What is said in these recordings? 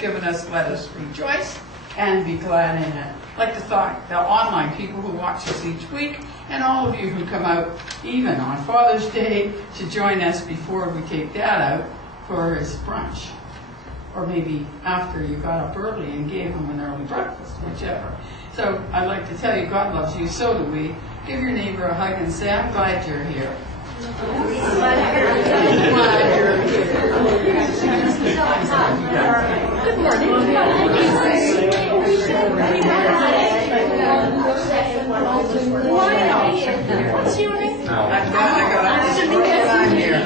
given us, let us rejoice and be glad in it. I'd like to thank the online people who watch us each week, and all of you who come out, even on Father's Day, to join us before we take Dad out for his brunch. Or maybe after you got up early and gave him an early breakfast, whichever. So I'd like to tell you, God loves you, so do we. Give your neighbor a hug and say, I'm glad you're here. Good morning. What's your name? I got I'm here.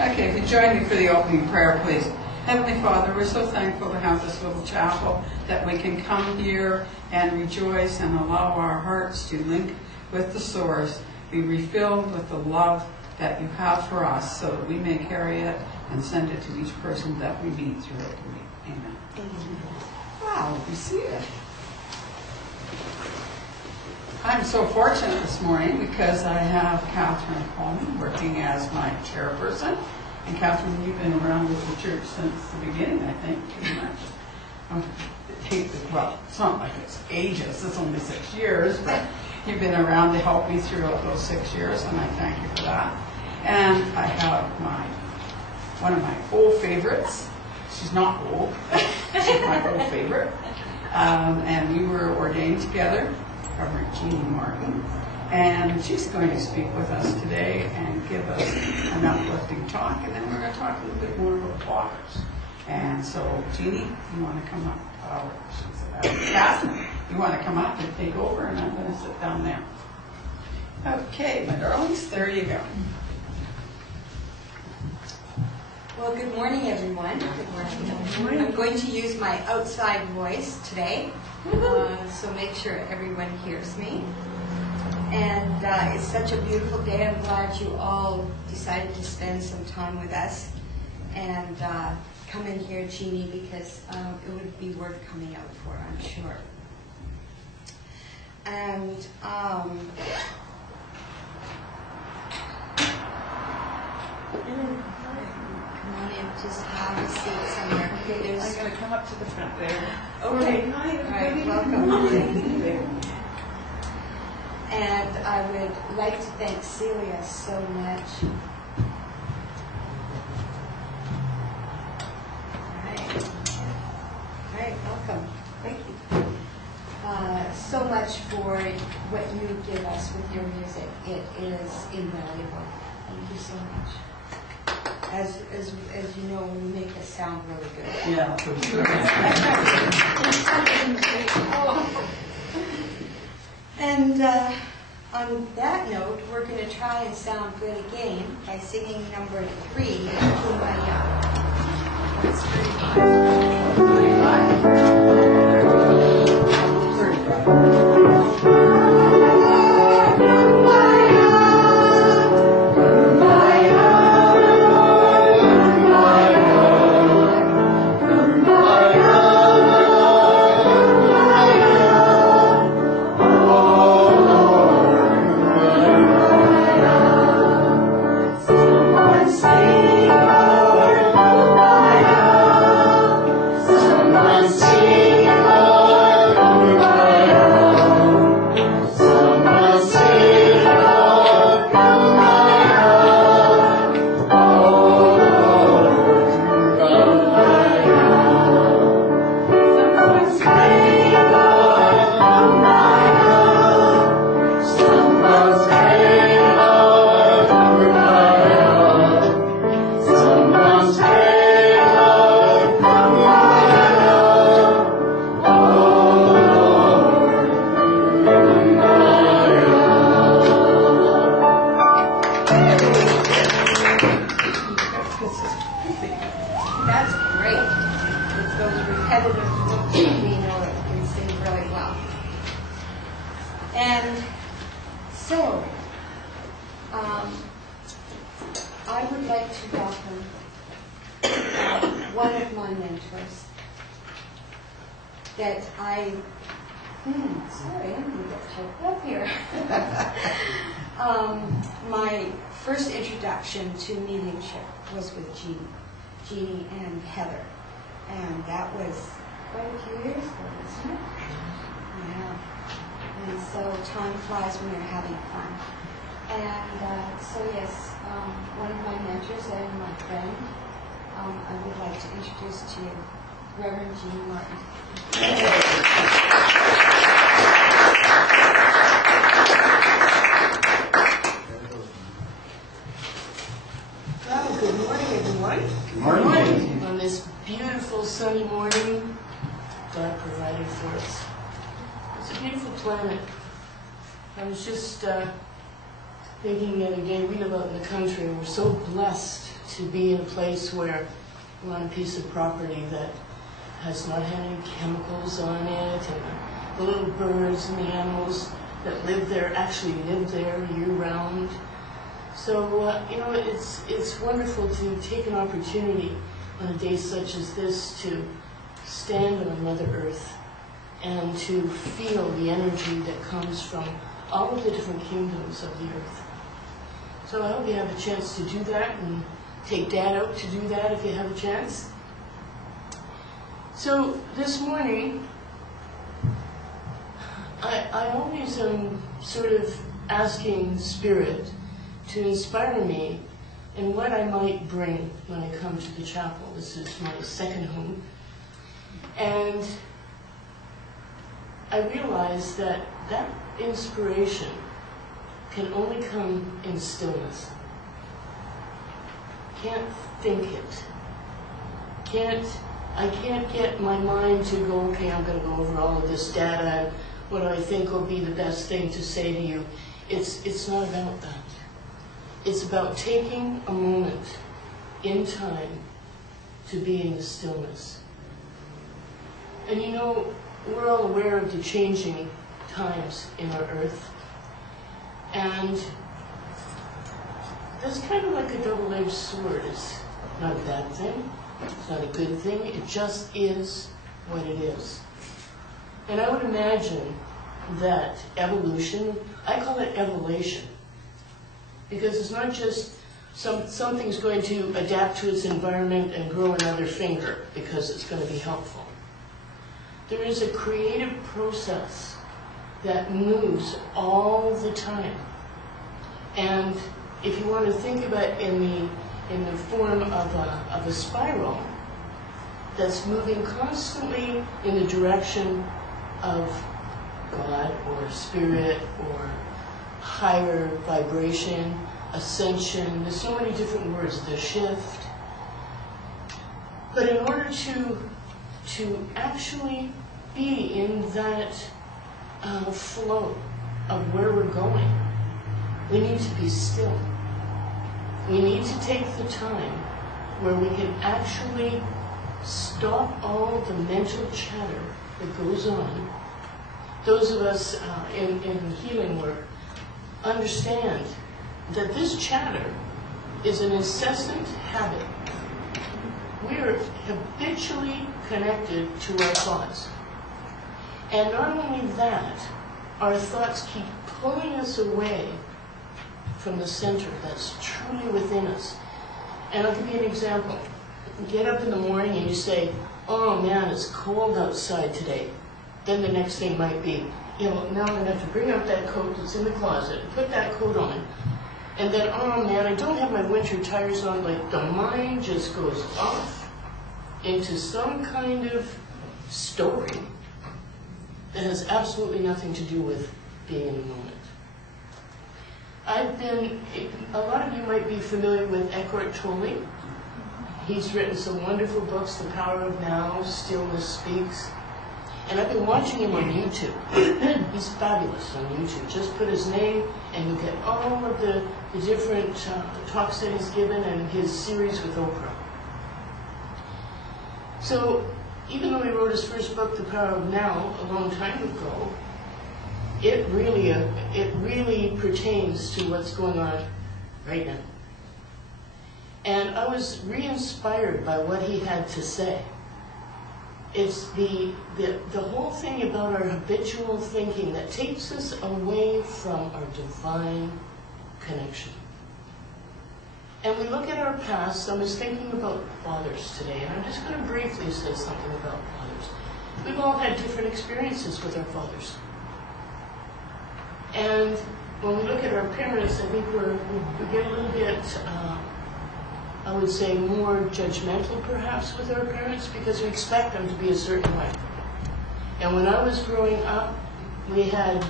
Okay, if you join me for the opening prayer, please. Heavenly Father, we're so thankful to have this little chapel, that we can come here and rejoice and allow our hearts to link with the source, be refilled with the love that you have for us, so that we may carry it and send it to each person that we meet throughout the week. Amen. Wow, be seated. I'm so fortunate this morning because I have Catherine Coleman working as my chairperson. And Catherine, you've been around with the church since the beginning, I think, pretty much. Well, it's not like it's ages, it's only 6 years, but you've been around to help me throughout those 6 years, and I thank you for that. And I have one of my old favorites. She's not old, she's my old favorite. And we were ordained together, Reverend Jeannie Martin. And she's going to speak with us today and give us an uplifting talk, and then we're going to talk a little bit more about fathers. And so, Jeannie, you want to come up? Catherine, you want to come up and take over, and I'm going to sit down there. Okay, my darlings, there you go. Well, good morning, everyone. Good morning. I'm going to use my outside voice today, so make sure everyone hears me. And it's such a beautiful day. I'm glad you all decided to spend some time with us and come in here, Jeannie, because it would be worth coming out for, I'm sure. And come on in, just have a seat somewhere. Okay, I'm going to come up to the front there. Okay, all right, welcome. And I would like to thank Celia so much. All right, welcome. Thank you. So much for what you give us with your music. It is invaluable. Thank you so much. As you know, you make us sound really good. Yeah, for sure. And on that note, we're going to try and sound good again by singing number 3, Kumbaya. That's 35. 35. I would like to welcome one of my mentors, that sorry, I'm going to get choked up here. My first introduction to mediumship was with Jeannie and Heather. And that was quite a few years ago, isn't it? Yeah. And so time flies when you're having fun. And so yes, one of my mentors and my friend, I would like to introduce to you Reverend Jeannie Martin. Well, good morning, everyone. Good morning. On this beautiful sunny morning, God provided for us. It's a beautiful planet. I was just thinking the other day, we live out in the country, and we're so blessed to be in a place where we're on a piece of property that has not had any chemicals on it, and the little birds and the animals that live there actually live there year-round. So, it's wonderful to take an opportunity on a day such as this to stand on Mother Earth and to feel the energy that comes from all of the different kingdoms of the earth. So I hope you have a chance to do that, and take Dad out to do that if you have a chance. So this morning, I always am sort of asking Spirit to inspire me in what I might bring when I come to the chapel. This is my second home. And I realize that inspiration can only come in stillness. Can't think it. I can't get my mind to go, okay, I'm going to go over all of this data and what do I think will be the best thing to say to you. It's not about that. It's about taking a moment in time to be in the stillness. And we're all aware of the changing times in our earth. And that's kind of like a double-edged sword. It's not a bad thing. It's not a good thing. It just is what it is. And I would imagine that evolution, I call it evolution, because it's not just something's going to adapt to its environment and grow another finger because it's going to be helpful. There is a creative process that moves all the time. And if you want to think about it in the form of a spiral that's moving constantly in the direction of God or Spirit or higher vibration, ascension, there's so many different words, the shift. But in order to actually be in that flow of where we're going, we need to be still. We need to take the time where we can actually stop all the mental chatter that goes on. Those of us in healing work understand that this chatter is an incessant habit. We are habitually connected to our thoughts. And not only that, our thoughts keep pulling us away from the center that's truly within us. And I'll give you an example. You get up in the morning and you say, oh man, it's cold outside today. Then the next thing might be, now I'm going to have to bring up that coat that's in the closet, put that coat on. And then, oh man, I don't have my winter tires on. Like, the mind just goes off into some kind of story that has absolutely nothing to do with being in the moment. A lot of you might be familiar with Eckhart Tolle. He's written some wonderful books, The Power of Now, Stillness Speaks. And I've been watching him on YouTube. He's fabulous on YouTube. Just put his name and you get all of the different talks that he's given and his series with Oprah. So even though he wrote his first book, The Power of Now, a long time ago, it really pertains to what's going on right now. And I was re-inspired by what he had to say. It's the whole thing about our habitual thinking that takes us away from our divine connection. And we look at our past. I was thinking about fathers today, and I'm just going to briefly say something about fathers. We've all had different experiences with our fathers. And when we look at our parents, I think we get a little bit, I would say, more judgmental perhaps with our parents because we expect them to be a certain way. And when I was growing up, we had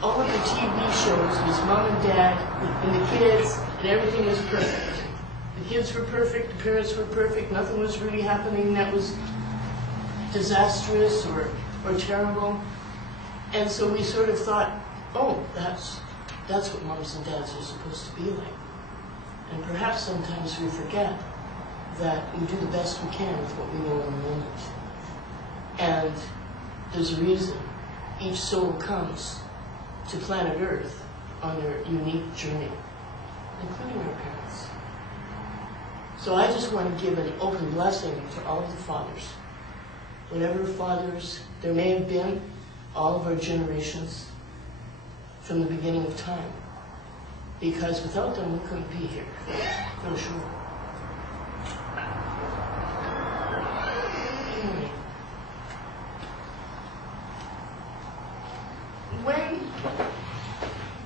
all of the TV shows. It was mom and dad and the kids, and everything was perfect. The kids were perfect, the parents were perfect, nothing was really happening that was disastrous or terrible. And so we sort of thought, oh, that's what moms and dads are supposed to be like. And perhaps sometimes we forget that we do the best we can with what we know in the moment. And there's a reason each soul comes to planet Earth on their unique journey, including our parents. So I just want to give an open blessing to all of the fathers. Whatever fathers there may have been, all of our generations, from the beginning of time. Because without them, we couldn't be here, for sure. Anyway.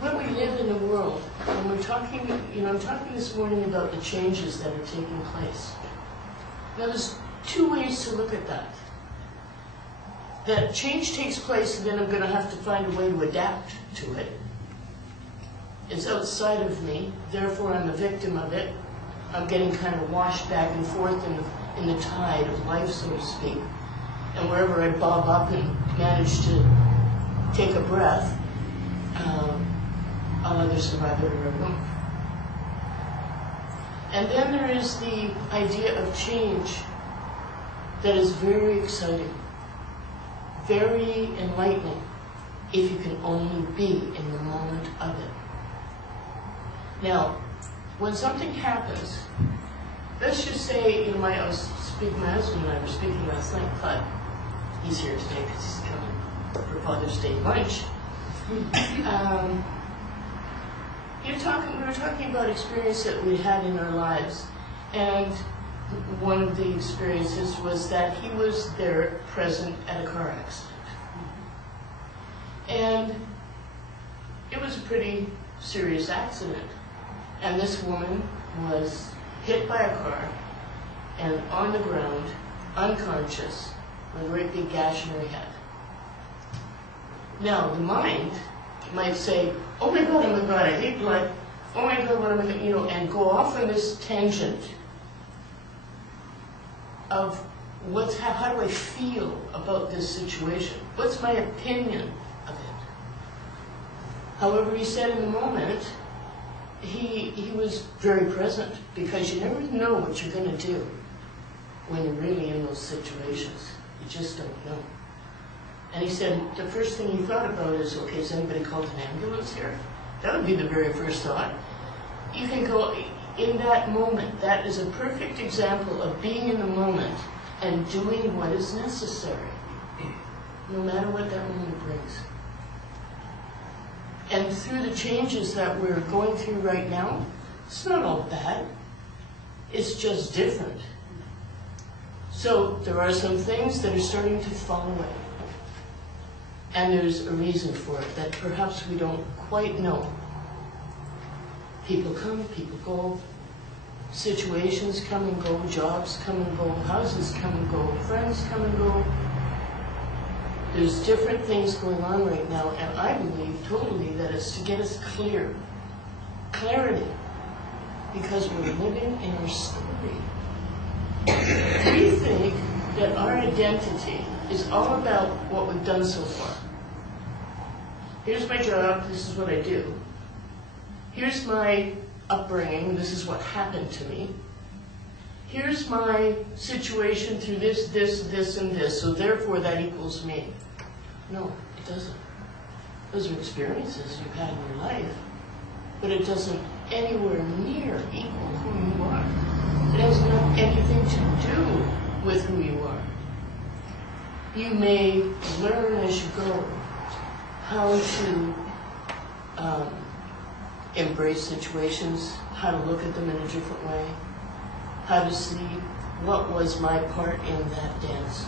When we live in the world, when we're talking, I'm talking this morning about the changes that are taking place. Now there's two ways to look at that. That change takes place and then I'm going to have to find a way to adapt to it. It's outside of me, therefore I'm a victim of it. I'm getting kind of washed back and forth in the tide of life, so to speak. And wherever I bob up and manage to take a breath, I'll either survive it or I won't. And then there is the idea of change that is very exciting, very enlightening, if you can only be in the moment of it. Now, when something happens, let's just say, my husband and I were speaking last night, but he's here today because he's coming for Father's Day lunch. We were talking about experience that we had in our lives, and one of the experiences was that he was there present at a car accident. And it was a pretty serious accident. And this woman was hit by a car and on the ground, unconscious, with a great big gash in her head. Now, the mind might say, oh my God, I hate blood. Oh my God, what am I going to, and go off on this tangent of how do I feel about this situation? What's my opinion of it? However, he said in the moment, he was very present, because you never know what you're going to do when you're really in those situations. You just don't know. And he said the first thing he thought about is, okay, has anybody called an ambulance here? That would be the very first thought. You can go in that moment. That is a perfect example of being in the moment and doing what is necessary, no matter what that moment brings. And through the changes that we're going through right now, it's not all bad. It's just different. So there are some things that are starting to fall away. And there's a reason for it that perhaps we don't quite know. People come, people go. Situations come and go. Jobs come and go. Houses come and go. Friends come and go. There's different things going on right now, and I believe totally that it's to get us clarity, because we're living in our story. We think that our identity is all about what we've done so far. Here's my job, this is what I do. Here's my upbringing, this is what happened to me. Here's my situation through this, and this, so therefore that equals me. No, it doesn't. Those are experiences you've had in your life, but it doesn't anywhere near equal who you are. It has not anything to do with who you are. You may learn as you go how to embrace situations, how to look at them in a different way, how to see what was my part in that dance.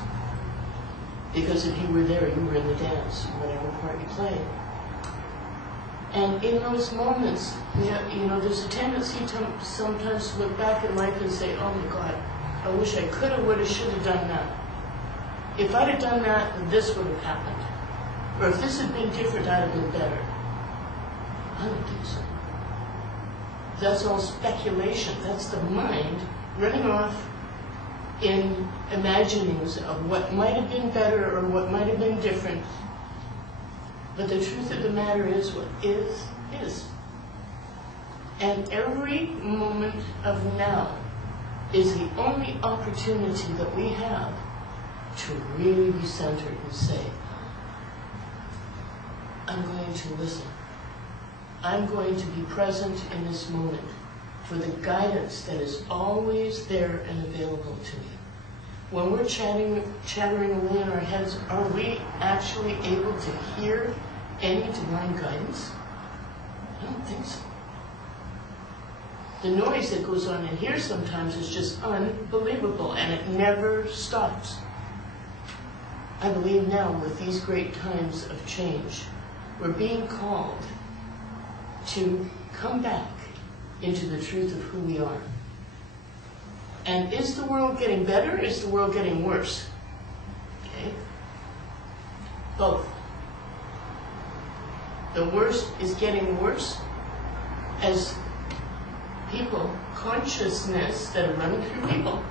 Because if you were there, you were in the dance, whatever part you played. And in those moments, there's a tendency to sometimes to look back in life and say, oh my God, I wish I could have, would have, should have done that. If I'd have done that, then this would have happened. Or if this had been different, I'd have been better. I don't think so. That's all speculation. That's the mind running off in imaginings of what might have been better or what might have been different. But the truth of the matter is what is, is. And every moment of now is the only opportunity that we have to really be centered and say, I'm going to listen. I'm going to be present in this moment for the guidance that is always there and available to me. When we're chattering away in our heads, are we actually able to hear any divine guidance? I don't think so. The noise that goes on in here sometimes is just unbelievable, and it never stops. I believe now, with these great times of change, we're being called to come back into the truth of who we are. And is the world getting better? Is the world getting worse? Okay? Both. The worst is getting worse as people, consciousness that are running through people,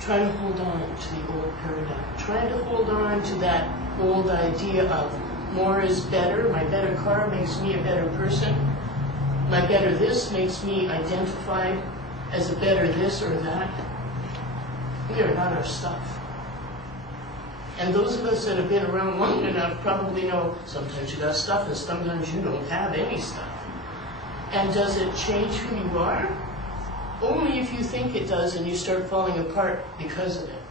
trying to hold on to the old paradigm, trying to hold on to that old idea of more is better, my better car makes me a better person, my better this makes me identified as a better this or that. We are not our stuff. And those of us that have been around long enough probably know sometimes you got stuff and sometimes you don't have any stuff. And does it change who you are? Only if you think it does and you start falling apart because of it.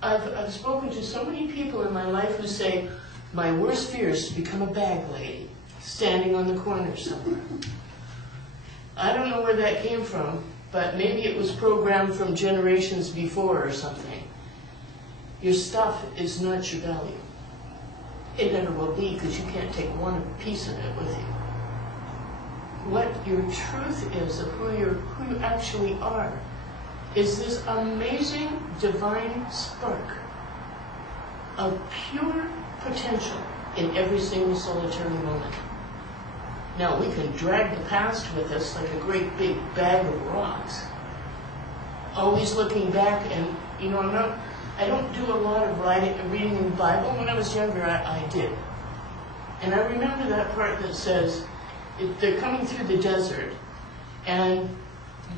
I've spoken to so many people in my life who say, my worst fear is to become a bag lady, standing on the corner somewhere. I don't know where that came from, but maybe it was programmed from generations before or something. Your stuff is not your value. It never will be, because you can't take one piece of it with you. What your truth is of who you actually are is this amazing divine spark of pure potential in every single solitary moment. Now, we can drag the past with us like a great big bag of rocks, always looking back. And I don't do a lot of reading in the Bible. When I was younger, I did. And I remember that part that says, they're coming through the desert, and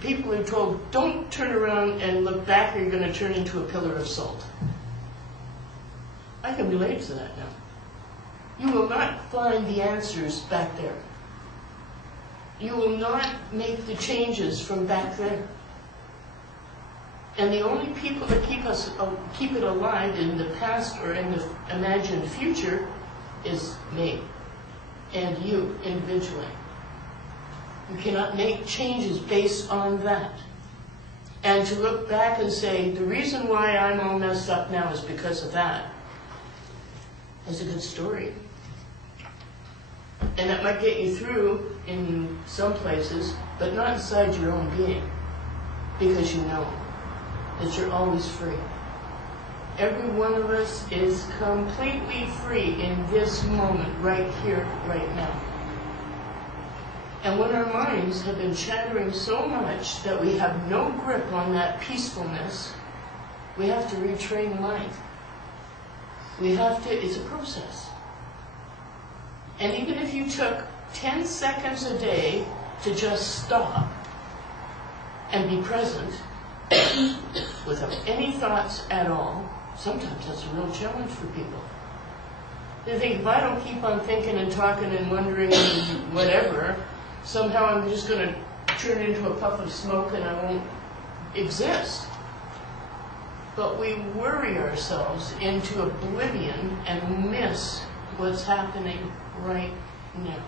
people are told, don't turn around and look back or you're going to turn into a pillar of salt. I can relate to that now. You will not find the answers back there. You will not make the changes from back there. And the only people that keep it alive in the past or in the imagined future is me and you individually. You cannot make changes based on that. And to look back and say, the reason why I'm all messed up now is because of that, is a good story. And that might get you through in some places, but not inside your own being, because you know that you're always free. Every one of us is completely free in this moment, right here, right now. And when our minds have been chattering so much that we have no grip on that peacefulness, we have to retrain the mind. It's a process. And even if you took 10 seconds a day to just stop and be present without any thoughts at all, sometimes that's a real challenge for people. They think, if I don't keep on thinking and talking and wondering and whatever, somehow I'm just going to turn into a puff of smoke and I won't exist. but we worry ourselves into oblivion and miss what's happening right now.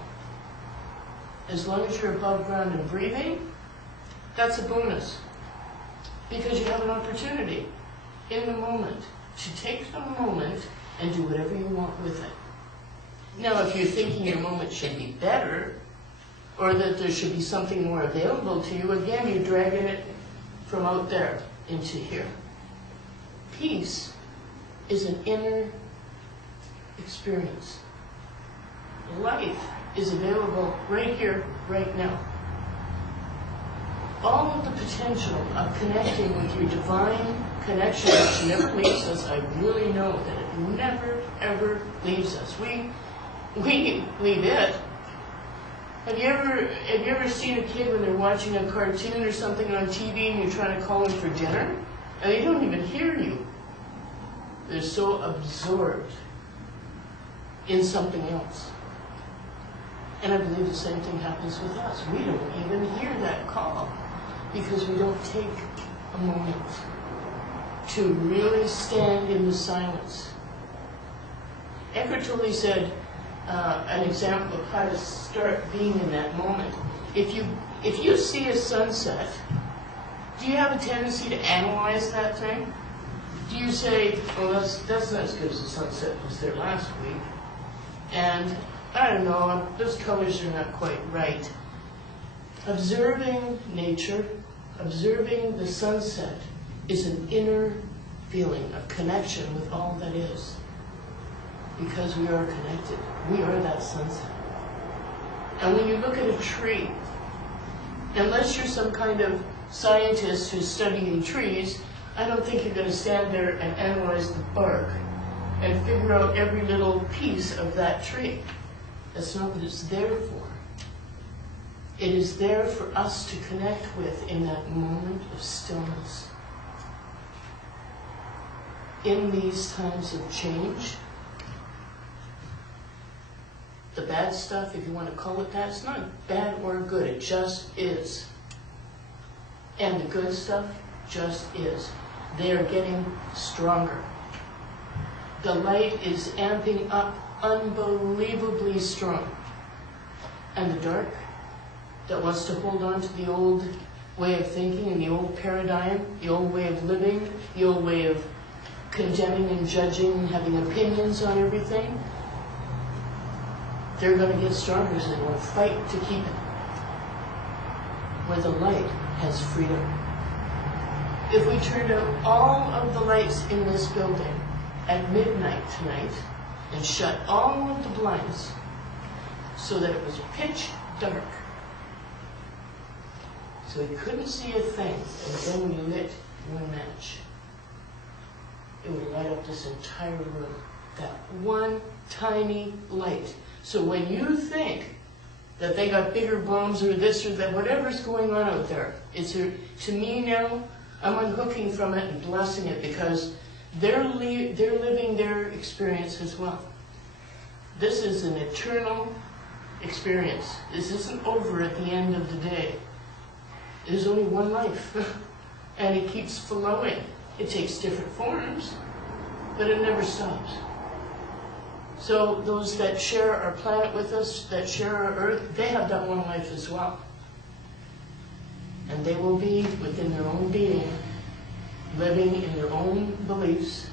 As long as you're above ground and breathing, that's a bonus. Because you have an opportunity in the moment to take the moment and do whatever you want with it. Now, if you're thinking your moment should be better, or that there should be something more available to you, again, you're dragging it from out there into here. Peace is an inner experience. Life is available right here, right now. All of the potential of connecting with your divine connection, which never leaves us, I really know that it never, ever leaves us. We leave it. Have you ever seen a kid when they're watching a cartoon or something on TV and you're trying to call them for dinner? And they don't even hear you. They're so absorbed in something else. And I believe the same thing happens with us. We don't even hear that call because we don't take a moment to really stand in the silence. Eckhart Tolle said an example of how to start being in that moment. If you see a sunset, do you have a tendency to analyze that thing? Do you say, "Oh, that's not as good as the sunset was there last week," and I don't know, those colors are not quite right. Observing nature, observing the sunset is an inner feeling of connection with all that is. Because we are connected. We are that sunset. And when you look at a tree, unless you're some kind of scientist who's studying trees, I don't think you're going to stand there and analyze the bark and figure out every little piece of that tree. That's not what it's there for. It is there for us to connect with in that moment of stillness. In these times of change, the bad stuff, if you want to call it that, it's not bad or good, it just is. And the good stuff just is. They are getting stronger. The light is amping up unbelievably strong. And the dark that wants to hold on to the old way of thinking and the old paradigm, the old way of living, the old way of condemning and judging and having opinions on everything, they're going to get stronger, so they will fight to keep it. Where the light has freedom. If we turned out all of the lights in this building at midnight tonight and shut all of the blinds so that it was pitch dark, so we couldn't see a thing, and then we lit one match, it would light up this entire room. That one tiny light. So when you think that they got bigger bombs or this or that, whatever's going on out there, to me now, I'm unhooking from it and blessing it because they're living their experience as well. This is an eternal experience. This isn't over at the end of the day. There's only one life, and it keeps flowing. It takes different forms, but it never stops. So those that share our planet with us, that share our earth, they have that one life as well. And they will be within their own being, living in their own beliefs,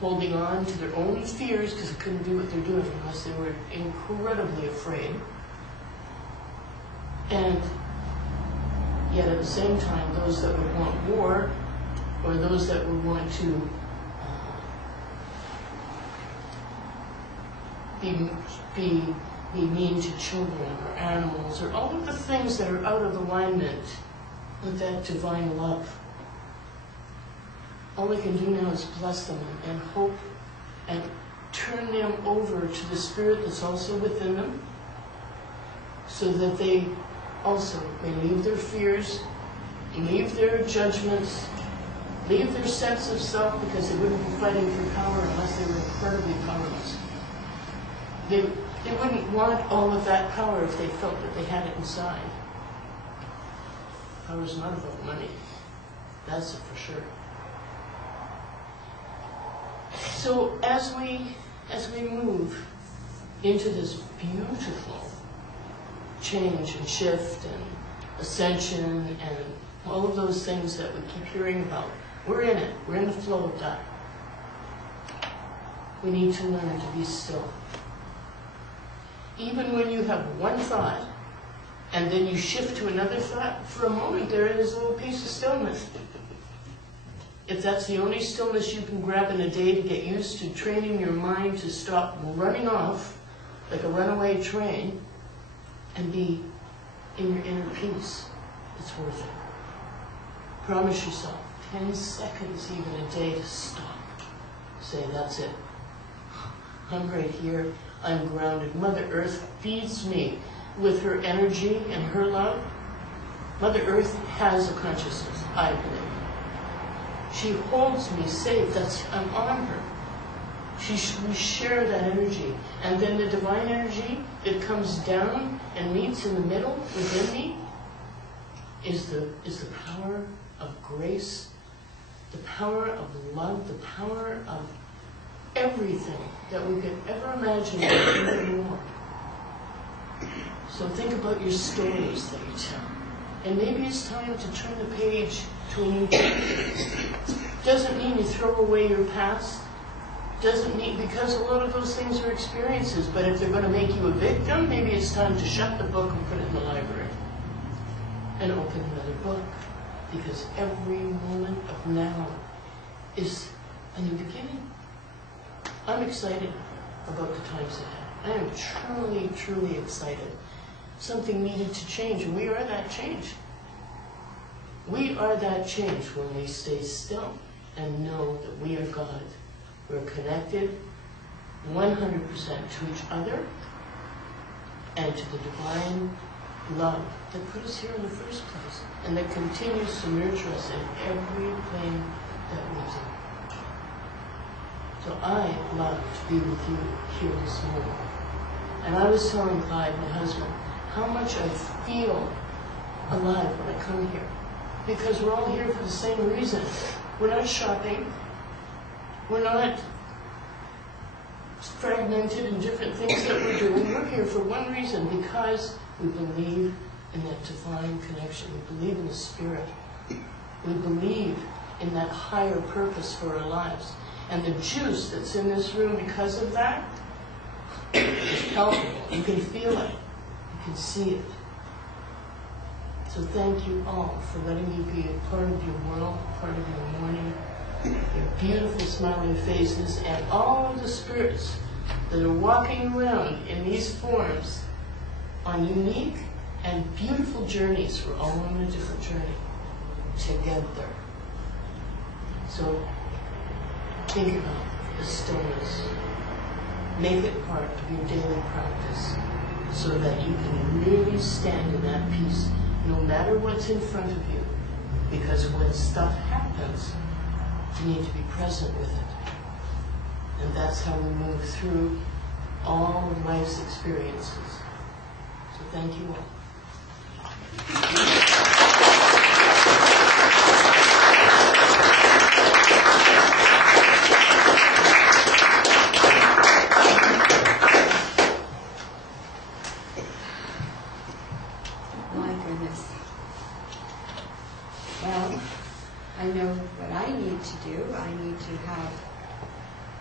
holding on to their own fears, because they couldn't do what they're doing unless they were incredibly afraid. And yet at the same time, those that would want war, or those that would want to be mean to children or animals, or all of the things that are out of alignment with that divine love. All we can do now is bless them and hope and turn them over to the spirit that's also within them, so that they also may leave their fears, leave their judgments, leave their sense of self, because they wouldn't be fighting for power unless they were incredibly powerless. They wouldn't want all of that power if they felt that they had it inside. Power is not about money. That's for sure. So as we move into this beautiful change and shift and ascension and all of those things that we keep hearing about, we're in it. We're in the flow of that. We need to learn to be still. Even when you have one thought, and then you shift to another thought, for a moment there is a little piece of stillness. If that's the only stillness you can grab in a day to get used to training your mind to stop running off like a runaway train and be in your inner peace, it's worth it. Promise yourself 10 seconds even a day to stop. Say, that's it. I'm right here. I'm grounded. Mother Earth feeds me with her energy and her love. Mother Earth has a consciousness, I believe. She holds me safe. I'm on her. We share that energy. And then the divine energy that comes down and meets in the middle within me is the power of grace, the power of love, the power of everything that we could ever imagine and even more. So think about your stories that you tell. And maybe it's time to turn the page to a new chapter. Doesn't mean you throw away your past. Doesn't mean, because a lot of those things are experiences, but if they're going to make you a victim, maybe it's time to shut the book and put it in the library. And open another book. Because every moment of now is a new beginning. I'm excited about the times ahead. I am truly, truly excited. Something needed to change, and we are that change. We are that change when we stay still and know that we are God. We're connected 100% to each other and to the divine love that put us here in the first place and that continues to nurture us in everything that we do. So I love to be with you here this morning. And I was telling Clyde, my husband, how much I feel alive when I come here. Because we're all here for the same reason. We're not shopping. We're not fragmented in different things that we're doing. We're here for one reason, because we believe in that divine connection. We believe in the Spirit. We believe in that higher purpose for our lives. And the juice that's in this room because of that is palpable. You can feel it. You can see it. So thank you all for letting me be a part of your world, part of your morning, your beautiful smiling faces, and all of the spirits that are walking around in these forms on unique and beautiful journeys. We're all on a different journey together. So think about the stillness. Make it part of your daily practice so that you can really stand in that peace no matter what's in front of you. Because when stuff happens, you need to be present with it. And that's how we move through all of life's experiences. So thank you all. My goodness. Well, I know what I need to do. I need to have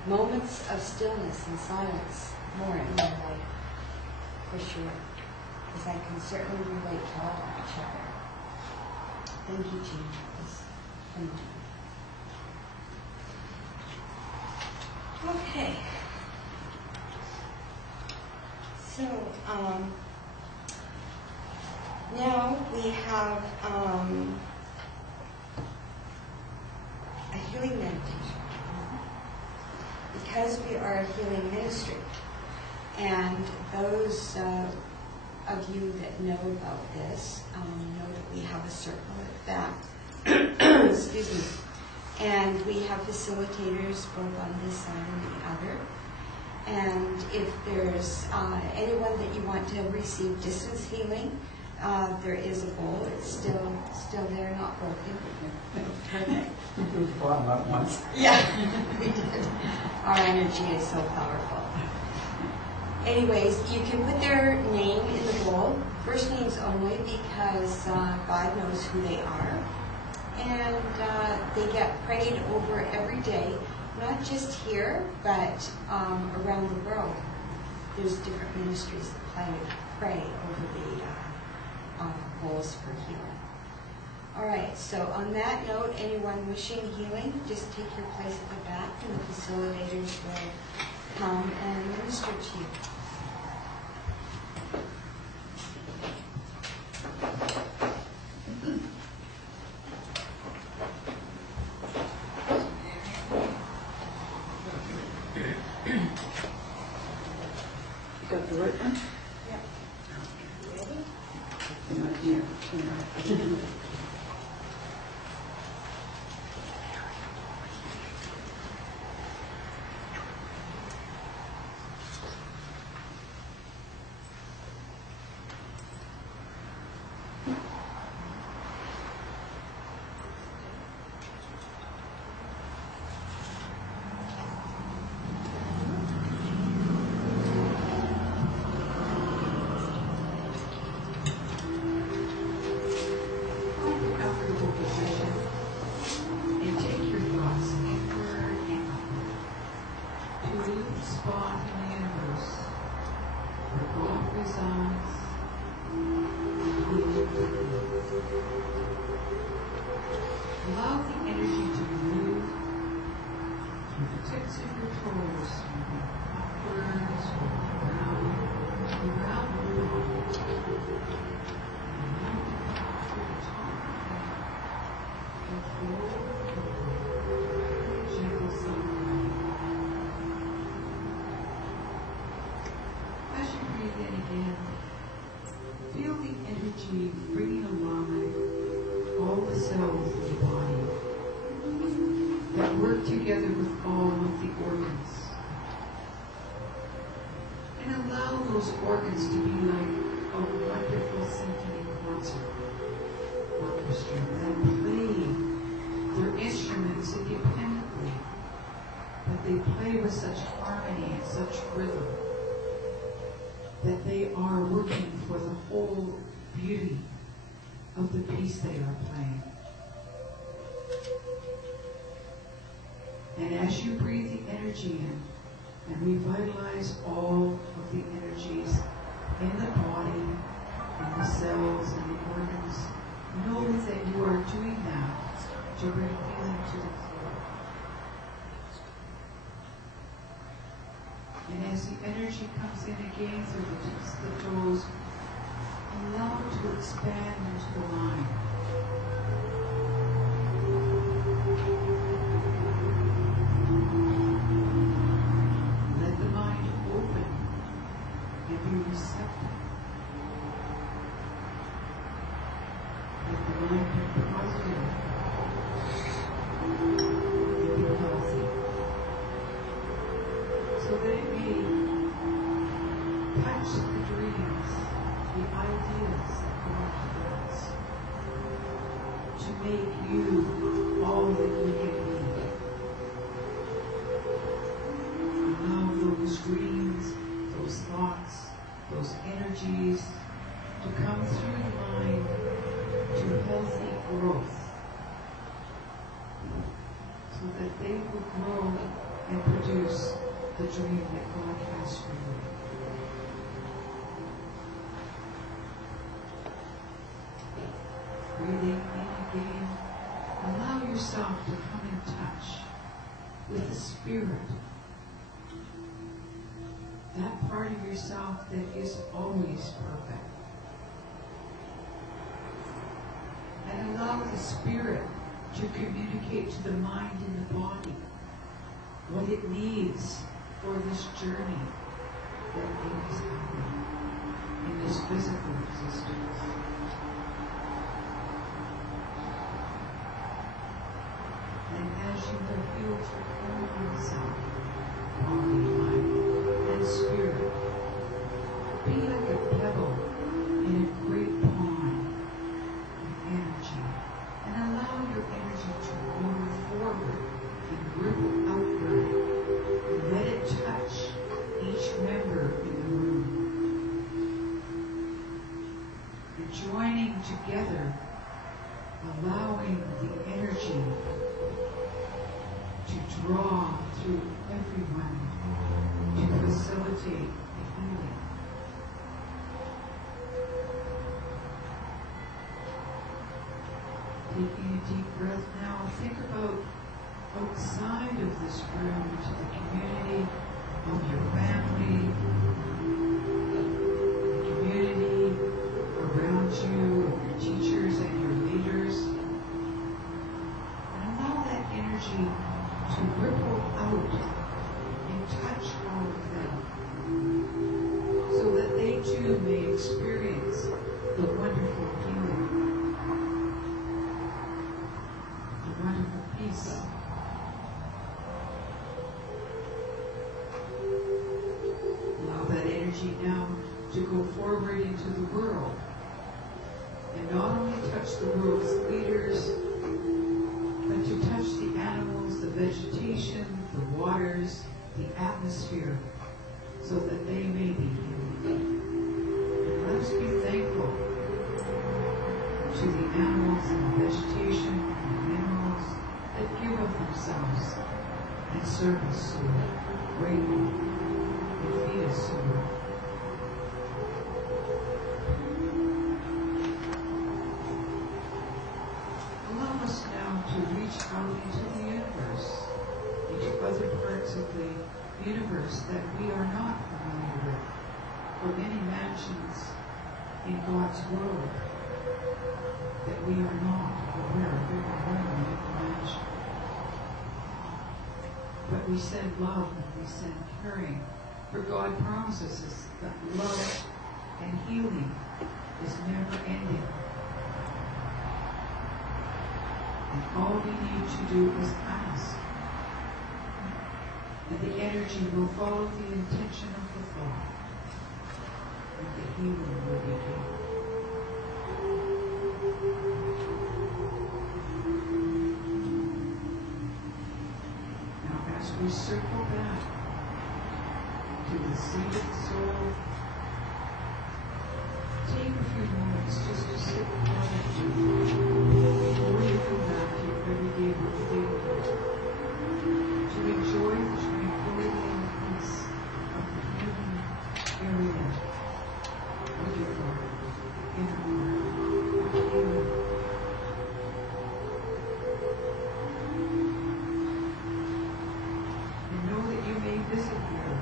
moments of stillness and silence more in my life, for sure. Because I can certainly relate to all of each other. Thank you, Jeannie. Thank you. Okay. So, now we have a healing meditation. Because we are a healing ministry, and those of you that know about this know that we have a circle at that. Excuse me. And we have facilitators both on this side and the other. And if there's anyone that you want to receive distance healing, there is a bowl. It's still there, not broken. Perfect. We moved a lot at once. Yeah, we did. Our energy is so powerful. Anyways, you can put their name in the bowl, first names only, because God knows who they are. And they get prayed over every day, not just here, but around the world. There's different ministries that pray over the bowls for healing. All right, so on that note, anyone wishing healing, just take your place at the back and the facilitators will come and minister to you. You got the right one? Yeah. Ready? Yeah. Comfortable position, and take your thoughts inward and upward to the spot in the universe where God resides and we live with Him. Allow the energy to move through the tips of your toes, moving upwards, around your body. As you breathe in again, feel the energy bringing alive all the cells of the body that work together with all of the organs. And allow those organs to be like a wonderful symphony concert orchestra that play their instruments independently, but they play with such harmony and such rhythm that they are working for the whole beauty of the piece they are playing. And as you breathe the energy in and revitalize all of the energies in the body, in the cells, and the organs, know that you are doing that to bring healing to the floor. And as the energy comes in again through the tips of the toes, allow it to expand into the mind. Let the mind open and be receptive. Let the mind be positive and be healthy, so that it may catch the dreams, the ideas that God has to make you all that you can be. Allow those dreams, those thoughts, those energies to come through the mind to healthy growth, so that they will grow and produce the dream that God has for you. Breathing in again, allow yourself to come in touch with the Spirit, that part of yourself that is always perfect. And allow the Spirit to communicate to the mind and the body what it needs for this journey that is happening in this physical existence. And as you have healed your own self, body, mind, and spirit, be like a pebble in a great pond of energy, and allow your energy to move Taking a deep breath now, think about outside of this room to the community of your family, the community around you, of your teachers and your leaders. And allow that energy to ripple out and touch all of them so that they too may experience the wonderful healing, the wonderful peace. Allow that energy now to go forward into the world and not only touch the world's leaders, but to touch the animals, the vegetation, the waters, the atmosphere, so that they may be healed. And let us be thankful to the animals and the vegetation and the minerals that give of themselves and serve us so greatly and feed us so well. Allow us now to reach out into the universe, into other parts of the universe that we are not familiar with, or many mansions in God's world that we are not aware of every one in every mansion. But we send love and we send caring, for God promises us that love and healing is never ending. And all we need to do is ask. And the energy will follow the intention of the thought. And the healing will begin. Now as we circle back to the seated soul, take a few moments just to sit quietly before you go back to your everyday routine, to enjoy the tranquility and the peace of the healing area of your heart, inner heart, of healing. And know that you may visit here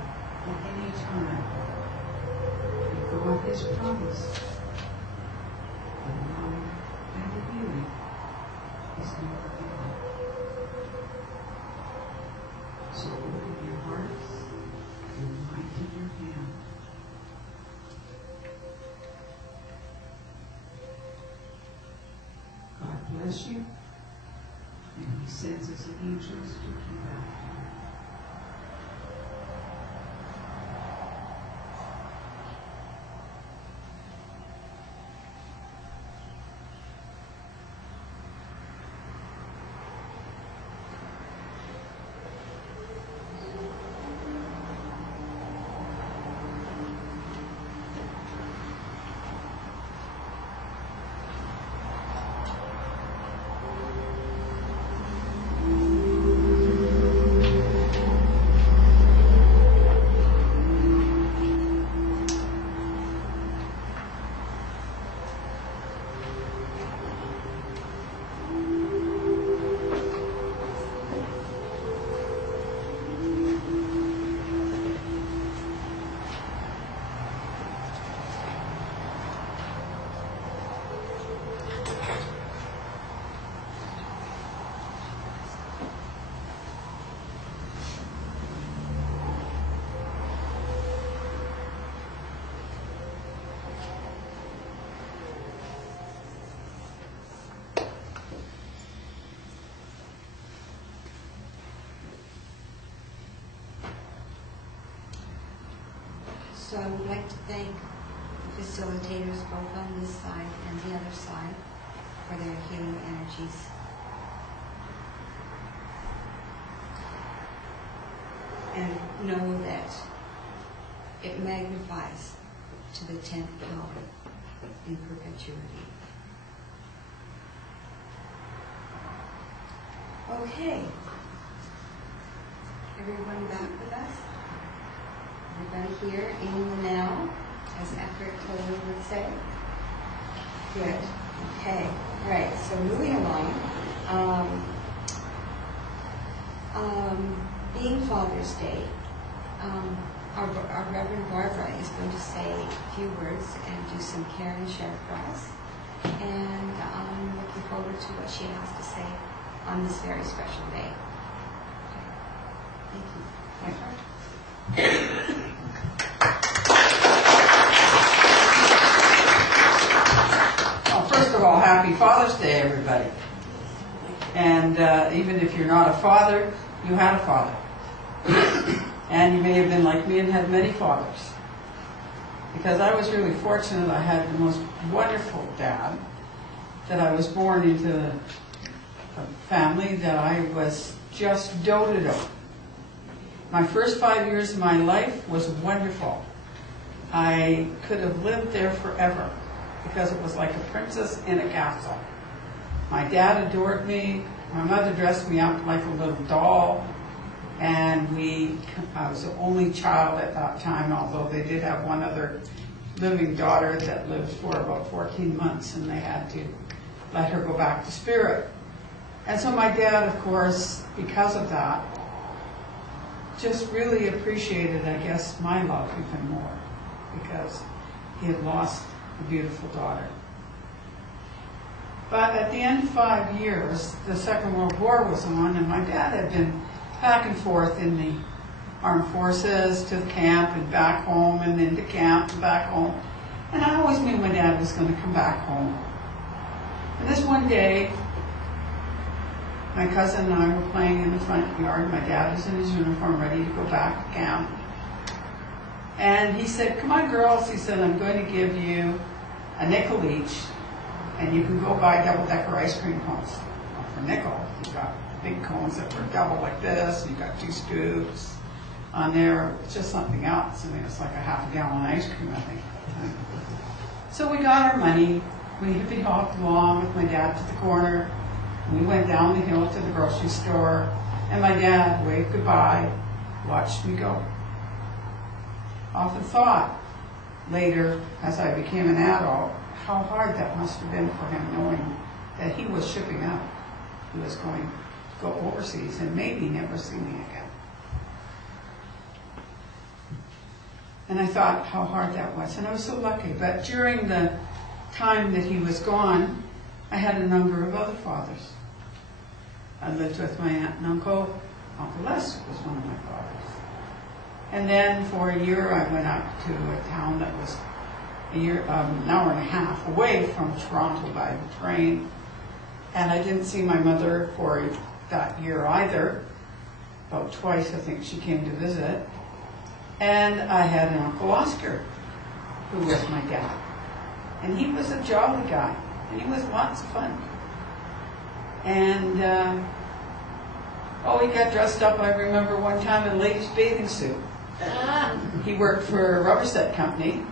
at any time. And God has promised that love and the healing is never ending. So open your hearts, your mind in your hand. God bless you, and He sends His angels to keep after you. So I would like to thank the facilitators both on this side and the other side for their healing energies. And know that it magnifies to the 10th power in perpetuity. Okay. Everyone back with us? Everybody here in the now, as Eckhart Tolle would say? Good. Okay. All right, so moving along. Being Father's Day, our Reverend Barbara is going to say a few words and do some care and share for us. And I'm looking forward to what she has to say on this very special day. Okay. Thank you. Well, first of all, happy Father's Day, everybody. And even if you're not a father, you had a father. And you may have been like me and had many fathers. Because I was really fortunate. I had the most wonderful dad, that I was born into a family that I was just doted on. My first 5 years of my life was wonderful. I could have lived there forever because it was like a princess in a castle. My dad adored me. My mother dressed me up like a little doll. And I was the only child at that time, although they did have one other living daughter that lived for about 14 months, and they had to let her go back to spirit. And so my dad, of course, because of that, just really appreciated, I guess, my love even more, because he had lost a beautiful daughter. But at the end of 5 years, the Second World War was on, and my dad had been back and forth in the armed forces to the camp and back home and into camp and back home. And I always knew my dad was going to come back home. And this one day, my cousin and I were playing in the front yard. My dad was in his uniform ready to go back to camp. And he said, "Come on, girls," he said, "I'm going to give you a nickel each, and you can go buy double-decker ice cream cones." Well, for a nickel, you got big cones that were double like this, and you got 2 scoops on there. It's just something else. I mean, it's like a half a gallon ice cream, I think. So we got our money. We hippie-hopped along with my dad to the corner. We went down the hill to the grocery store, and my dad waved goodbye, watched me go. Often thought later, as I became an adult, how hard that must have been for him, knowing that he was shipping out. He was going to go overseas and maybe never see me again. And I thought how hard that was, and I was so lucky. But during the time that he was gone, I had a number of other fathers. I lived with my aunt and uncle. Uncle Les was one of my fathers. And then for a year I went up to a town that was an hour and a half away from Toronto by the train. And I didn't see my mother for that year either. About twice I think she came to visit. And I had an Uncle Oscar, who was my dad. And he was a jolly guy, and he was lots of fun. And, he got dressed up, I remember one time, in a ladies' bathing suit. He worked for a rubber set company,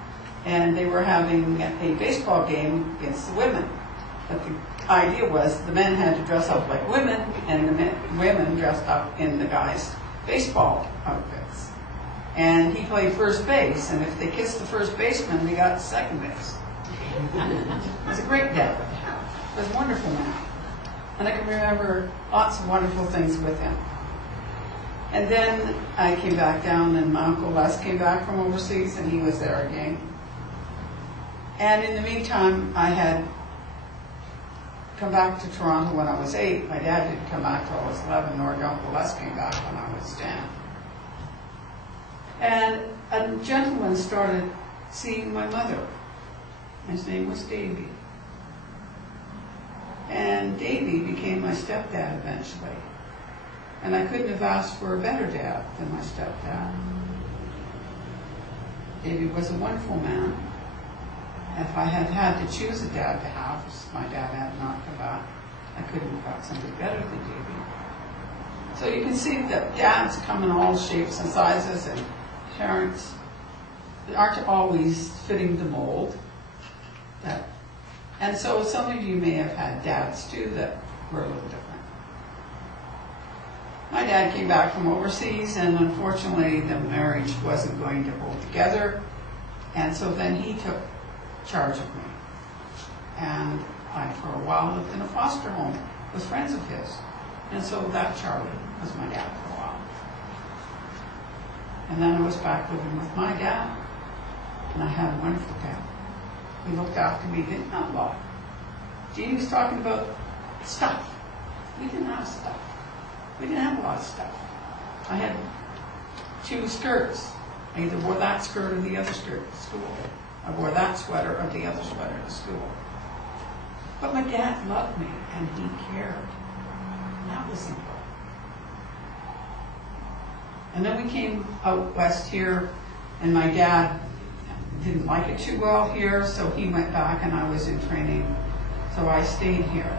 and they were having a baseball game against the women. But the idea was the men had to dress up like women, and the women dressed up in the guys' baseball outfits. And he played first base, and if they kissed the first baseman, they got second base. It was a great day. It was a wonderful man. And I can remember lots of wonderful things with him. And then I came back down, and my Uncle Les came back from overseas, and he was there again. And in the meantime, I had come back to Toronto when I was 8. My dad didn't come back till I was 11, nor did Uncle Les came back when I was 10. And a gentleman started seeing my mother. His name was Davy. And Davy became my stepdad eventually. And I couldn't have asked for a better dad than my stepdad. Davy was a wonderful man. If I had had to choose a dad to have, my dad had not come back, I couldn't have got somebody better than Davy. So you can see that dads come in all shapes and sizes, and parents aren't always fitting the mold. And so some of you may have had dads too that were a little different. My dad came back from overseas, and unfortunately the marriage wasn't going to hold together, and so then he took charge of me. And I, for a while, lived in a foster home with friends of his. And so that Charlie was my dad for a while. And then I was back living with my dad. And I had a wonderful dad. He looked after me, didn't have a lot. Jeannie was talking about stuff. We didn't have stuff. We didn't have a lot of stuff. I had 2 skirts. I either wore that skirt or the other skirt at school. I wore that sweater or the other sweater to school. But my dad loved me and he cared. And that was important. And then we came out west here, and my dad didn't like it too well here, so he went back and I was in training. So I stayed here.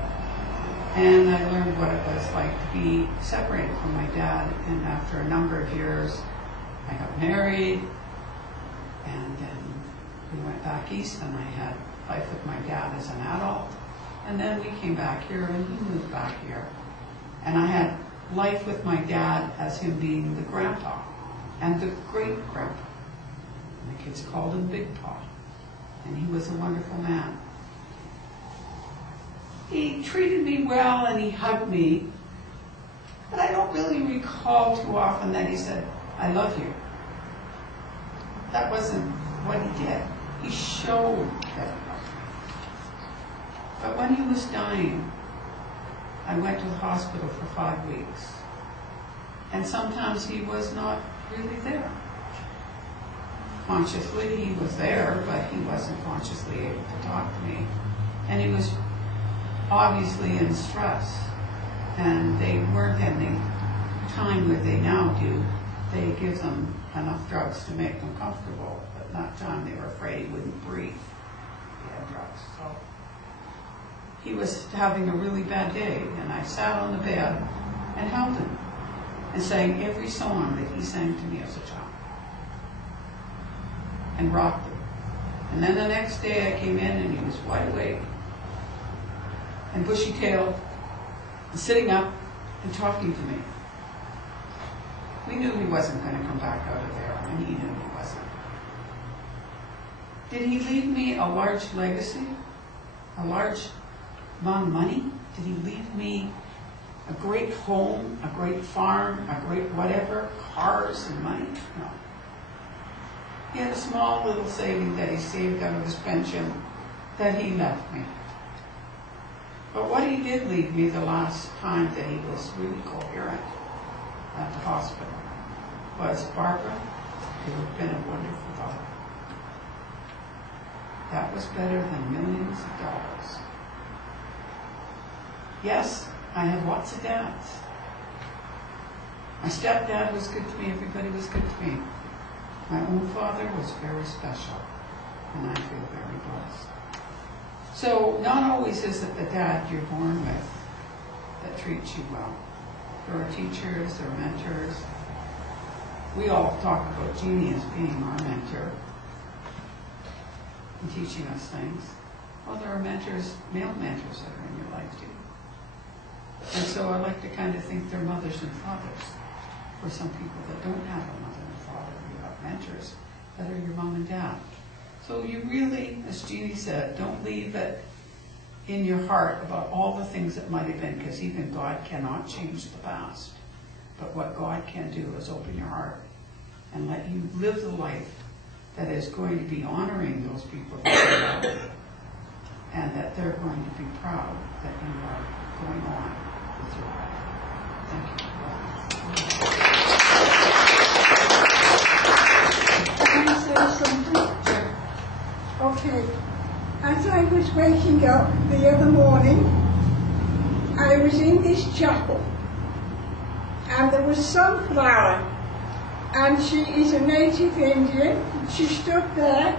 And I learned what it was like to be separated from my dad. And after a number of years, I got married, and then we went back east, and I had life with my dad as an adult. And then we came back here, and he moved back here. And I had life with my dad as him being the grandpa and the great-grandpa. My kids called him Big Pa, and he was a wonderful man. He treated me well and he hugged me, but I don't really recall too often that he said, "I love you." That wasn't what he did. He showed that he loved me. But when he was dying, I went to the hospital for 5 weeks. And sometimes he was not really there. Consciously, he was there, but he wasn't consciously able to talk to me. And he was obviously in stress. And they weren't in the time that they now do. They give them enough drugs to make them comfortable. But in that time, they were afraid he wouldn't breathe. He had drugs. So he was having a really bad day. And I sat on the bed and held him and sang every song that he sang to me as a child. And rocked him. And then the next day I came in and he was wide awake and bushy-tailed and sitting up and talking to me. We knew he wasn't going to come back out of there, and he knew he wasn't. Did he leave me a large legacy? A large amount of money? Did he leave me a great home, a great farm, a great whatever, cars and money? No. He had a small little saving that he saved out of his pension that he left me. But what he did leave me the last time that he was really coherent at the hospital was, "Barbara, you have been a wonderful daughter." That was better than millions of dollars. Yes, I had lots of dads. My stepdad was good to me, everybody was good to me. My own father was very special, and I feel very blessed. So not always is it the dad you're born with that treats you well. There are teachers, there are mentors. We all talk about Jeannie as being our mentor and teaching us things. Well, there are mentors, male mentors that are in your life too. And so I like to kind of think they're mothers and fathers for some people that don't have a mother and father. You have mentors that are your mom and dad. So you really, as Jeannie said, don't leave it in your heart about all the things that might have been, because even God cannot change the past. But what God can do is open your heart and let you live the life that is going to be honoring those people that you love, and that they're going to be proud that you are going on with your life. Thank you. Can I say something? Okay. As I was waking up the other morning, I was in this chapel, and there was sunflower, and she is a native Indian. She stood there,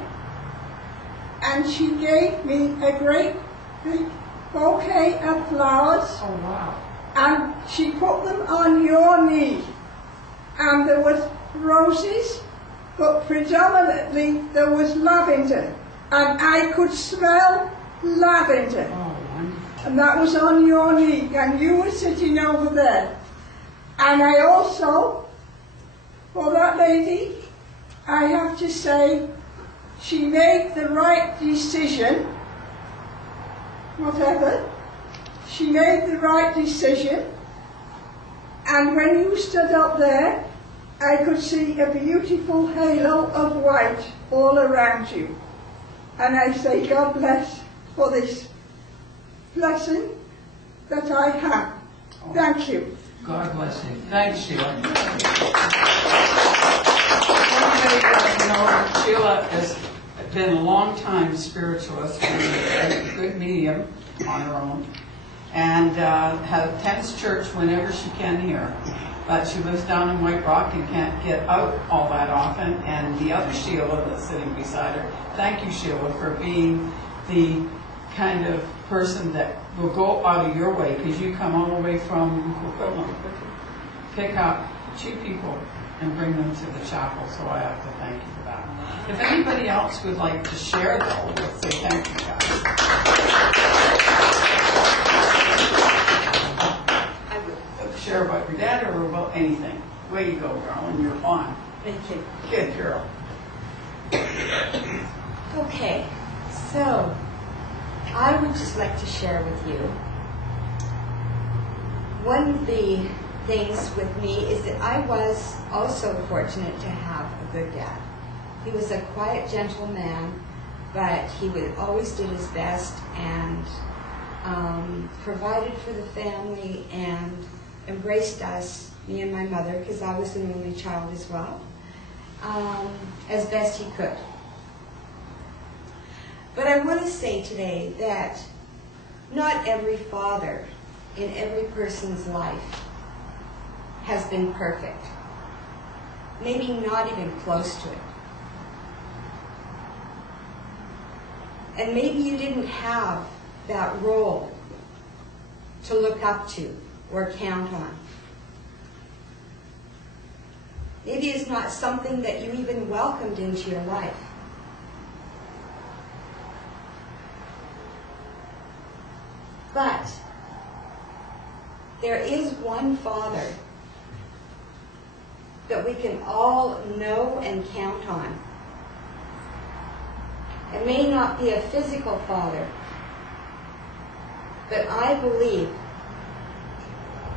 and she gave me a great big bouquet of flowers. Oh, wow. And she put them on your knee, and there was roses, but predominantly there was lavender, and I could smell lavender. Oh, wonderful. And that was on your knee, and you were sitting over there. And I also, for that lady, I have to say, she made the right decision whatever. She made the right decision. And when you stood up there, I could see a beautiful halo of white all around you. And I say, God bless for this blessing that I have. Thank you. God bless you. Thanks, Sheila. Everybody doesn't know Sheila has been a long-time spiritualist and a good medium on her own, and attends church whenever she can here. But she lives down in White Rock and can't get out all that often. And the other Sheila that's sitting beside her, thank you, Sheila, for being the kind of person that will go out of your way, because you come all the way from Coquitlam, pick up 2 people and bring them to the chapel. So I have to thank you for that. If anybody else would like to share, though, let's say thank you, guys. Share about your dad or about anything. Way you go, girl, and you're on. Thank you. Good girl. Okay, so I would just like to share with you one of the things with me is that I was also fortunate to have a good dad. He was a quiet, gentle man, but he always did his best and provided for the family and embraced us, me and my mother, because I was an only child as well, as best he could. But I want to say today that not every father in every person's life has been perfect. Maybe not even close to it. And maybe you didn't have that role to look up to or count on. Maybe it's not something that you even welcomed into your life. But there is one Father that we can all know and count on. It may not be a physical father, but I believe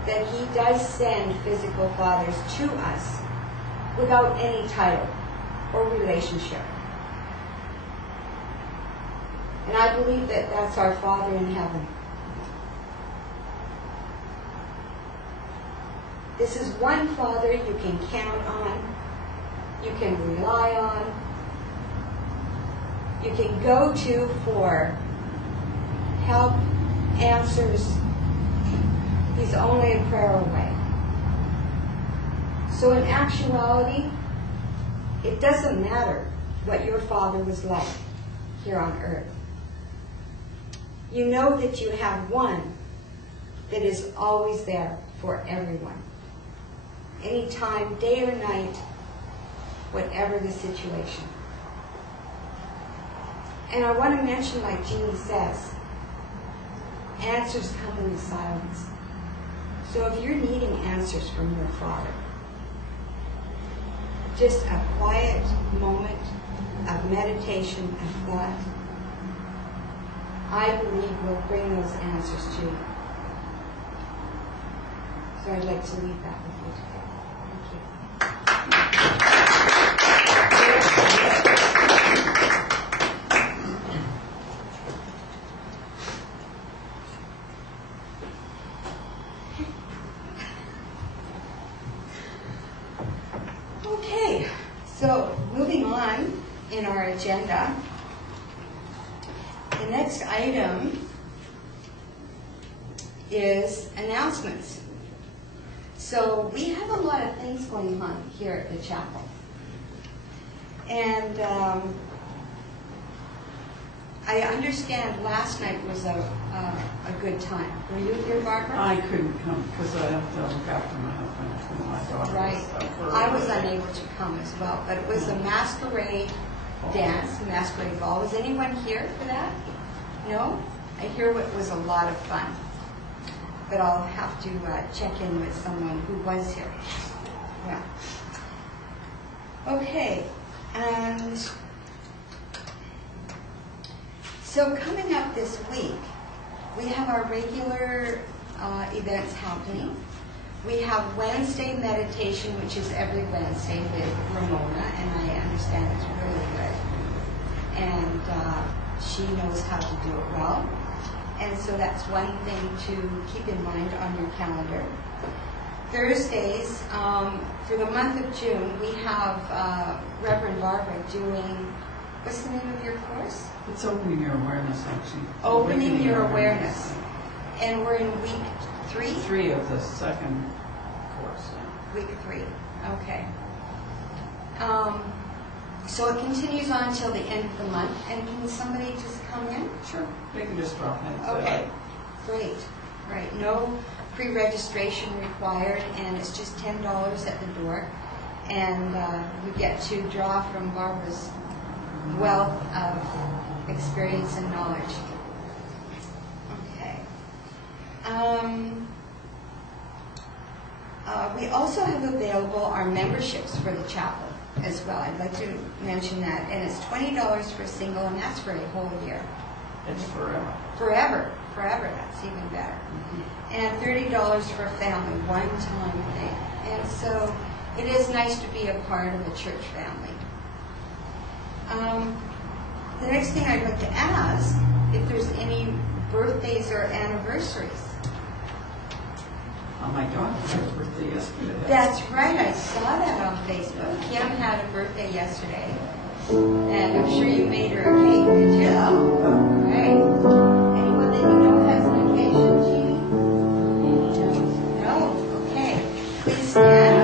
that he does send physical fathers to us without any title or relationship. And I believe that that's our Father in heaven. This is one Father you can count on, you can rely on, you can go to for help, answers. He's only a prayer away. So in actuality, it doesn't matter what your father was like here on earth. You know that you have one that is always there for everyone. Anytime, day or night, whatever the situation. And I want to mention, like Jeannie says, answers come in the silence. So if you're needing answers from your Father, just a quiet moment of meditation and thought, I believe will bring those answers to you. So I'd like to leave that with you today. Okay, so moving on in our agenda, the next item is announcements. So we have a lot of things going on here at the chapel. And I understand last night was a good time. Were you here, Barbara? I couldn't come because I have to look after my husband and my daughter. Right. I was unable to come as well, but it was a masquerade dance, masquerade ball. Was anyone here for that? No? I hear it was a lot of fun. But I'll have to check in with someone who was here. Yeah. Okay. And so coming up this week, we have our regular events happening. We have Wednesday meditation, which is every Wednesday with Ramona, and I understand it's really good. And she knows how to do it well. And so that's one thing to keep in mind on your calendar. Thursdays, for the month of June, we have Reverend Barbara doing, what's the name of your course? It's opening your awareness, actually. Opening Your Awareness. And we're in week 3? 3 of the second course. Yeah. Week 3, okay. So it continues on till the end of the month, and can somebody just come in? Sure. They can just drop in. Okay, great. Right, no pre-registration required, and it's just $10 at the door. And we get to draw from Barbara's wealth of experience and knowledge. Okay. We also have available our memberships for the chapel as well. I'd like to mention that. And it's $20 for a single, and that's for a whole year. It's forever. Forever, that's even better. And $30 for a family, one-time thing. And so it is nice to be a part of a church family. The next thing I'd like to ask, if there's any birthdays or anniversaries. Oh, my daughter had a birthday yesterday. That's right, I saw that on Facebook. Kim had a birthday yesterday, and I'm sure you made her a cake, did you? Right. Anyone that you know has an occasion, Jeannie? No? Okay. Please stand.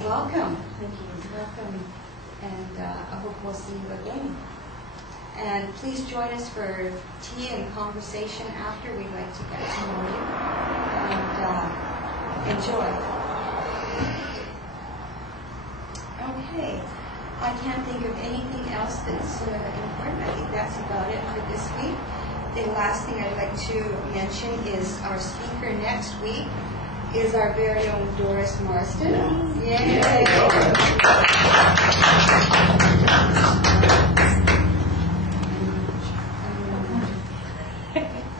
Welcome. Thank you. Welcome. And I hope we'll see you again. And please join us for tea and conversation after. We'd like to get to know you. And enjoy. Okay. I can't think of anything else that's important. I think that's about it for this week. The last thing I'd like to mention is our speaker next week is our very own Doris Marston. Yay!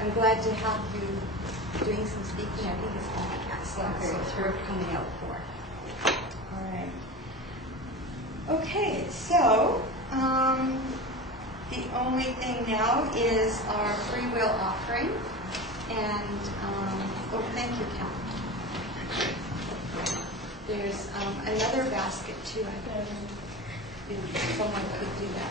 I'm glad to have you doing some speaking. I think it's going to be excellent. So it's worth coming out for. All right. Okay, so the only thing now is our free will offering. And, thank you, Cal. There's another basket too. I bet if someone could do that.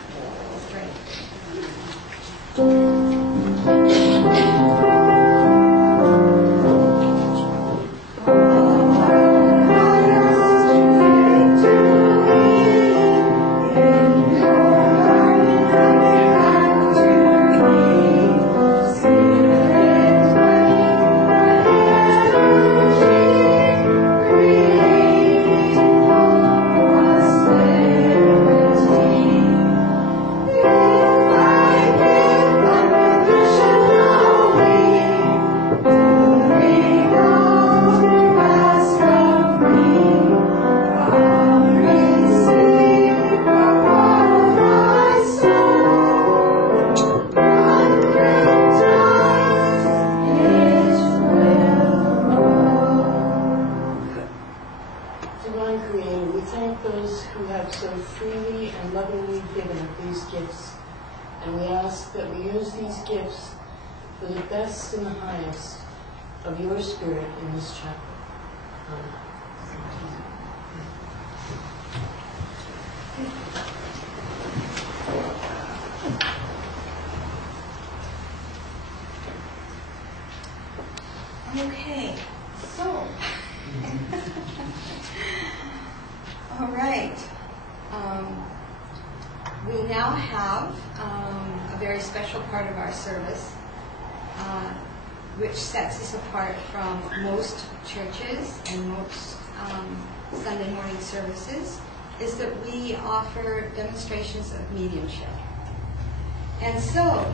For the best and the highest of your spirit in this chapel. Okay, so, all right. We now have a very special part of our service, which sets us apart from most churches and most Sunday morning services, is that we offer demonstrations of mediumship. And so,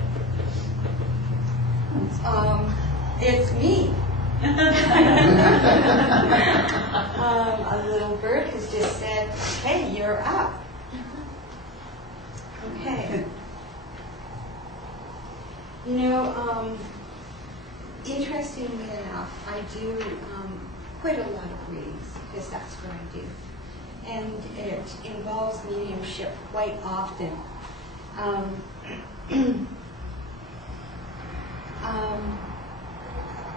it's me. A little bird has just said, hey, you're up. Okay. You know, interestingly enough, I do quite a lot of readings, because that's what I do. And it involves mediumship quite often.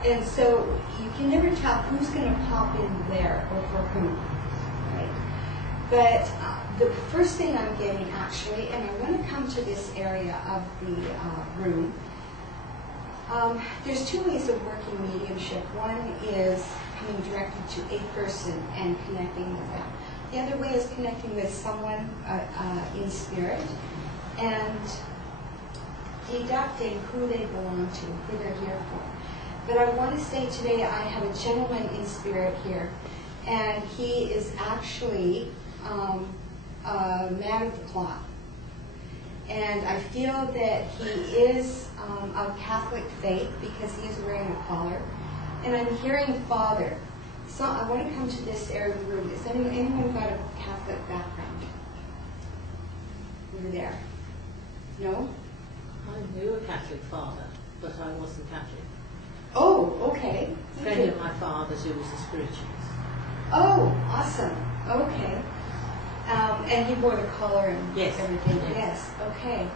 And so you can never tell who's going to pop in there or for whom, right? But the first thing I'm getting actually, and I want to come to this area of the room, there's two ways of working mediumship. One is coming directly to a person and connecting with them. The other way is connecting with someone in spirit and deducting who they belong to, who they're here for. But I want to say today I have a gentleman in spirit here, and he is actually a man of the cloth. And I feel that he is of Catholic faith because he is wearing a collar. And I'm hearing Father. So I want to come to this area of the room. Has anyone got a Catholic background? Over there? No? I knew a Catholic father, but I wasn't Catholic. Oh, okay. A friend of my father's who was a spiritualist. Oh, awesome. Okay. And he wore the collar and Yes. everything. Yes. Yes. Okay.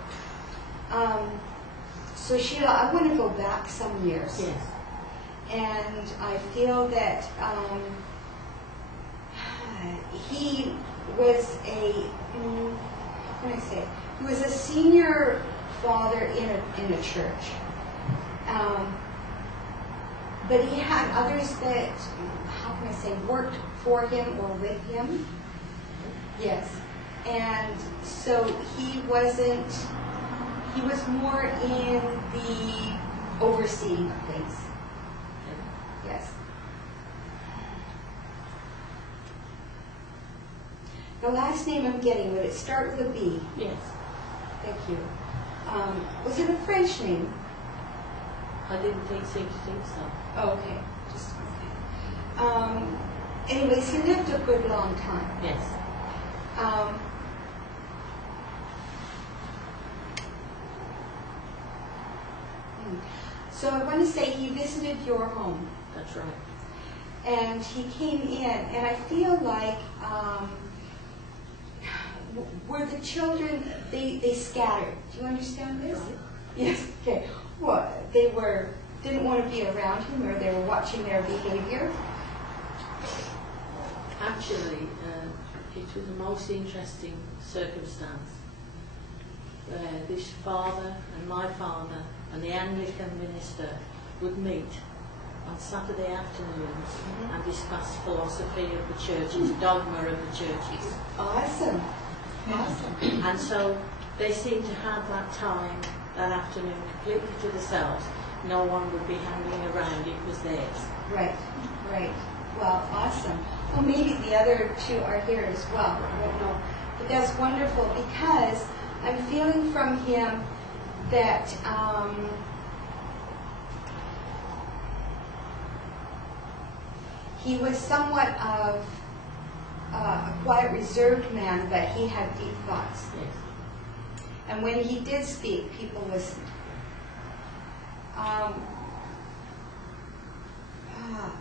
So Sheila, I want to go back some years. Yes. And I feel that he was how can I say? He was a senior father in a church. But he had others that, how can I say, worked for him or with him. Yes. And so he was more in the overseeing of things. Yes. The last name I'm getting, would it start with a B? Yes. Thank you. Was it a French name? I didn't think so. Oh, okay. Just okay. Anyways, he lived a good long time. Yes. So I want to say he visited your home, That's right. and he came in, and I feel like were the children, they scattered. Do you understand this? Right. Yes. Okay. What? They didn't want to be around him, or they were watching their behavior. Actually, it was the most interesting circumstance where this father and my father and the Anglican minister would meet on Saturday afternoons and discuss philosophy of the churches, dogma of the churches. Awesome. Awesome. And so they seemed to have that time, that afternoon, completely to themselves. No one would be hanging around, it was theirs. Right. Right. Well, awesome. Well, maybe the other two are here as well. I don't know. But that's wonderful because I'm feeling from him that he was somewhat of a quiet, reserved man, but he had deep thoughts. Yes. And when he did speak, people listened.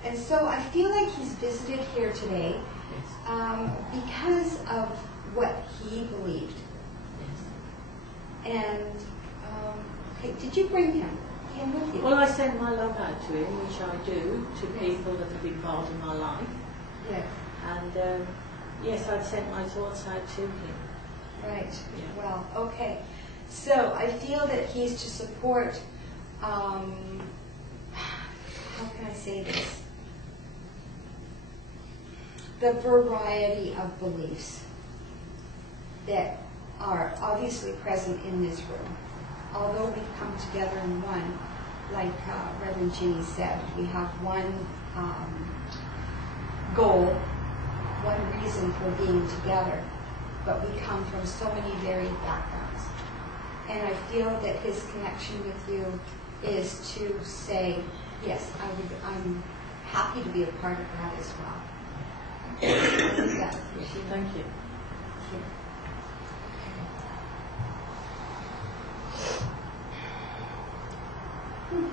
And so I feel like he's visited here today Yes. because of what he believed. Yes. And okay, did you bring him with you? Well, I send my love out to him, which I do to people that have been part of my life. Yes. And yes, I'd sent my thoughts out to him. Right. Yeah. Well, okay. So I feel that he's to support, how can I say this? The variety of beliefs that are obviously present in this room. Although we come together in one, like Reverend Jeannie said, we have one goal, one reason for being together, but we come from so many varied backgrounds. And I feel that his connection with you is to say, yes, I'm happy to be a part of that as well. I'll leave that with you. Thank you. Thank you.